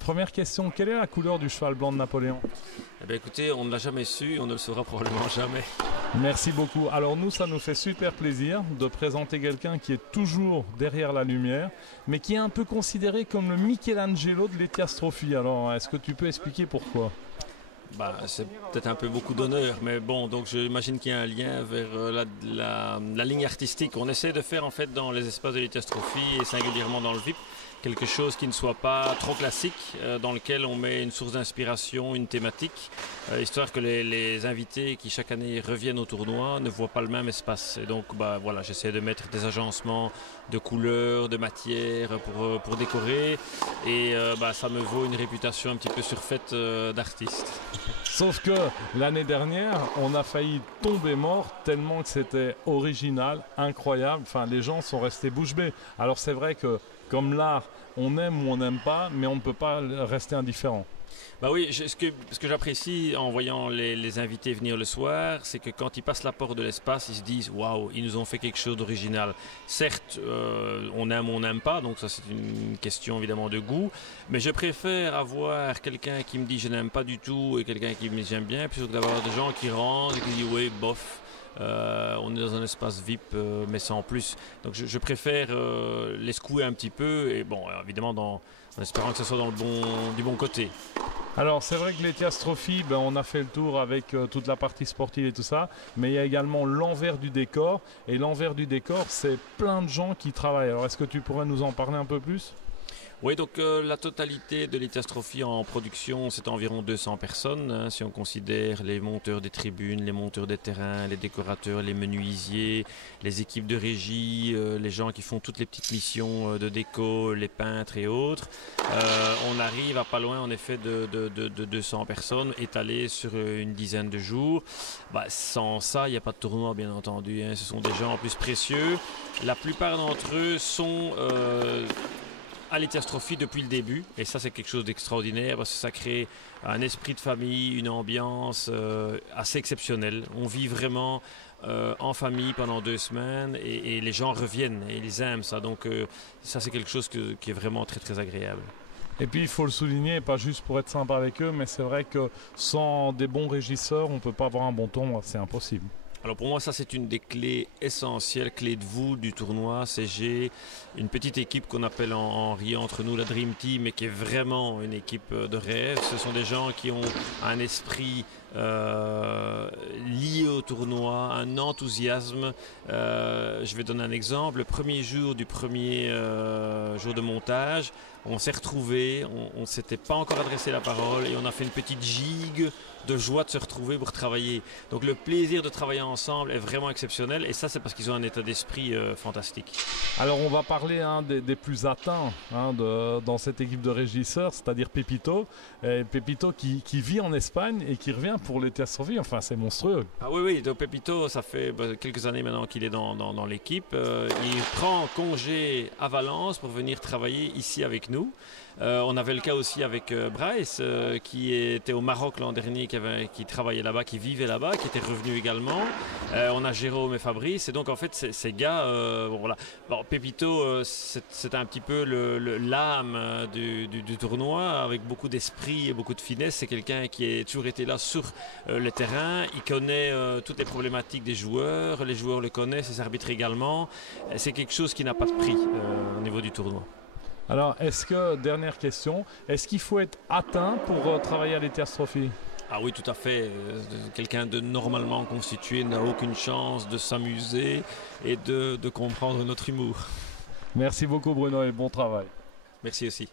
Première question, quelle est la couleur du cheval blanc de Napoléon? Eh bien, écoutez, on ne l'a jamais su, on ne le saura probablement jamais. Merci beaucoup. Alors nous, ça nous fait super plaisir de présenter quelqu'un qui est toujours derrière la lumière, mais qui est un peu considéré comme le Michelangelo de l'étiastrophie. Alors, est-ce que tu peux expliquer pourquoi? Bah, c'est peut-être un peu beaucoup d'honneur, mais bon, donc j'imagine qu'il y a un lien vers la ligne artistique. On essaie de faire en fait dans les espaces de l'étiastrophie et singulièrement dans le VIP, quelque chose qui ne soit pas trop classique, dans lequel on met une source d'inspiration, une thématique, histoire que les invités qui chaque année reviennent au tournoi ne voient pas le même espace. Et donc bah, voilà, j'essaie de mettre des agencements de couleurs, de matières pour décorer, et bah, ça me vaut une réputation un petit peu surfaite d'artiste. Sauf que l'année dernière, on a failli tomber mort tellement que c'était original, incroyable. Enfin, les gens sont restés bouche bée. Alors c'est vrai que comme l'art, on aime ou on n'aime pas, mais on ne peut pas rester indifférent. Bah oui, ce que j'apprécie en voyant les invités venir le soir, c'est que quand ils passent la porte de l'espace, ils se disent waouh, ils nous ont fait quelque chose d'original. Certes, on aime ou on n'aime pas, donc ça c'est une question évidemment de goût, mais je préfère avoir quelqu'un qui me dit je n'aime pas du tout et quelqu'un qui me dit j'aime bien, plutôt que d'avoir des gens qui rentrent et qui disent oui, bof. On est dans un espace VIP, mais sans plus. Donc je préfère les secouer un petit peu, et bon, évidemment en espérant que ce soit du bon côté. Alors c'est vrai que l'étiastrophie, on a fait le tour avec toute la partie sportive et tout ça, mais il y a également l'envers du décor, et l'envers du décor, c'est plein de gens qui travaillent. Alors est-ce que tu pourrais nous en parler un peu plus ? Oui, donc la totalité de l'étiastrophie en production, c'est environ 200 personnes, hein, si on considère les monteurs des tribunes, les monteurs des terrains, les décorateurs, les menuisiers, les équipes de régie, les gens qui font toutes les petites missions de déco, les peintres et autres. On arrive à pas loin en effet de 200 personnes étalées sur une dizaine de jours. Bah, sans ça, il n'y a pas de tournoi bien entendu, hein. Ce sont des gens en plus précieux. La plupart d'entre eux sont à l'étiastrophie depuis le début, et ça c'est quelque chose d'extraordinaire parce que ça crée un esprit de famille, une ambiance assez exceptionnelle. On vit vraiment en famille pendant 2 semaines, et les gens reviennent et ils aiment ça, donc ça c'est quelque chose qui est vraiment très très agréable. Et puis il faut le souligner, pas juste pour être sympa avec eux, mais c'est vrai que sans des bons régisseurs, on ne peut pas avoir un bon tournoi, c'est impossible. Alors pour moi, ça c'est une des clés essentielles, clés de voûte du tournoi. C'est j'ai une petite équipe qu'on appelle en riant entre nous la Dream Team, mais qui est vraiment une équipe de rêve. Ce sont des gens qui ont un esprit lié au tournoi, un enthousiasme. Je vais donner un exemple. Le premier jour du premier jour de montage, on s'est retrouvés, on ne s'était pas encore adressé la parole, et on a fait une petite gigue de joie de se retrouver pour travailler. Donc le plaisir de travailler ensemble est vraiment exceptionnel, et ça c'est parce qu'ils ont un état d'esprit fantastique. Alors on va parler des plus atteints dans cette équipe de régisseurs, c'est-à-dire Pepito. Pepito qui vit en Espagne et qui revient pour l'étiastrophie, enfin c'est monstrueux. Ah oui, donc Pepito, ça fait quelques années maintenant qu'il est dans l'équipe. Il prend congé à Valence pour venir travailler ici avec nous. On avait le cas aussi avec Bryce qui était au Maroc l'an dernier, qui travaillait là-bas, qui vivait là-bas, qui était revenu également. On a Jérôme et Fabrice, et donc en fait ces gars, voilà. Bon, Pepito, c'est un petit peu l'âme du tournoi, avec beaucoup d'esprit et beaucoup de finesse. C'est quelqu'un qui a toujours été là sur le terrain. Il connaît toutes les problématiques des joueurs, les joueurs le connaissent, les arbitres également. C'est quelque chose qui n'a pas de prix au niveau du tournoi. Alors, dernière question, est-ce qu'il faut être atteint pour travailler à l'étiastrophie ? Ah oui, tout à fait. Quelqu'un de normalement constitué n'a aucune chance de s'amuser et de comprendre notre humour. Merci beaucoup Bruno, et bon travail. Merci aussi.